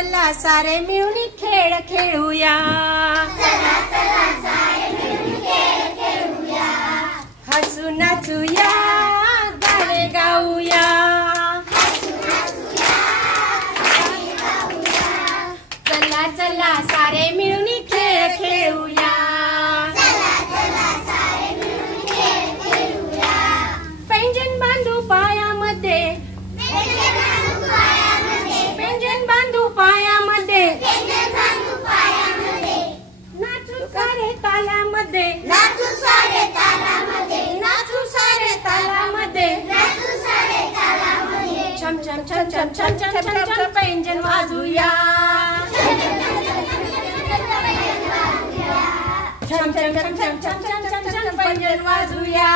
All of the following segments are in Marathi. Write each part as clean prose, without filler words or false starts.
चला सारे मिळून खेळ खेळूया. हसू नाचूया, गाणे गाऊया. चला चला सारे मिळून खेळ खेळूया. पैंजण बांधू पायामध्ये, पैंजण बांधू पायामध्ये. नाचू सारे तालामध्ये, नाचू सारे तालामध्ये. छम छम छम छम छम छम छम छम पैंजण वाजूया. छम छम छम छम छम छम छम छम पैंजण वाजूया.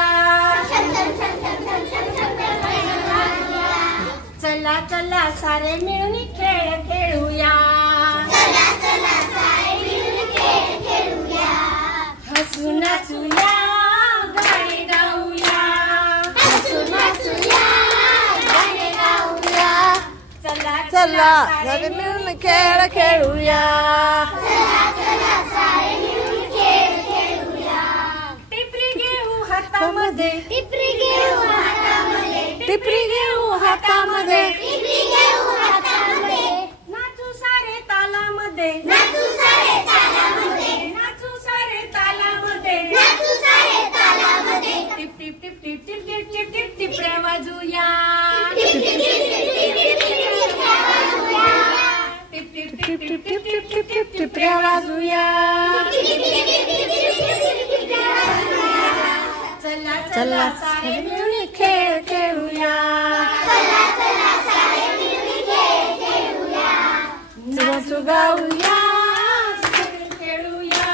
चला चला सारे मिळून खेळ खेळूया. हसू नाचूया, गाणे गाऊया. चला चला सारे मिळून खेळ खेळूया. टिपरी घेऊ हातामध्ये, टिपरी घेऊ हातामध्ये. नाचू सारे तालामध्ये, नाचू सारे तालामध्ये. टिप टिप टिप टिप टिप टिप टिप टिप टिपऱ्या वाजूया. टिप टिप टिप टिप टिप टिप टिप टिप टिपऱ्या वाजूया. चला चला सारे मिळून खेळ खेळूया. नाचू गाऊया, खेळूया.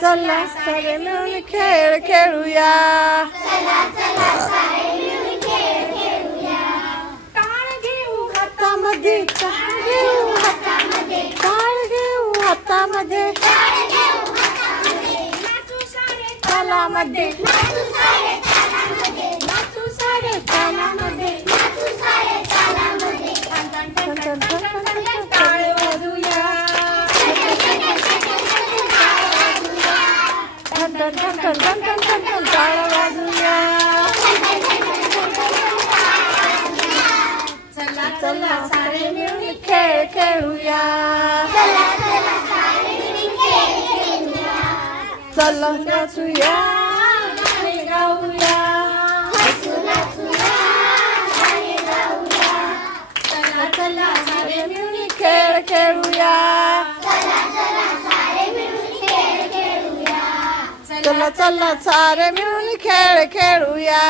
चला सारे मिळून खेळ खेळूया. टाळ घेऊ हातामध्ये, टाळ घेऊ हातामध्ये. नाचू सारे तालामध्ये, नाचू सारे तालामध्ये. टाळ वाजूया. टाळ वाजूया. चला चला सारे मिळून खेळ खेळूया. चला नाचूया, गाणे गाऊया. चला चला सारे मिळून खेळ खेळूया. चला चला सारे मिळून खेळ खेळूया.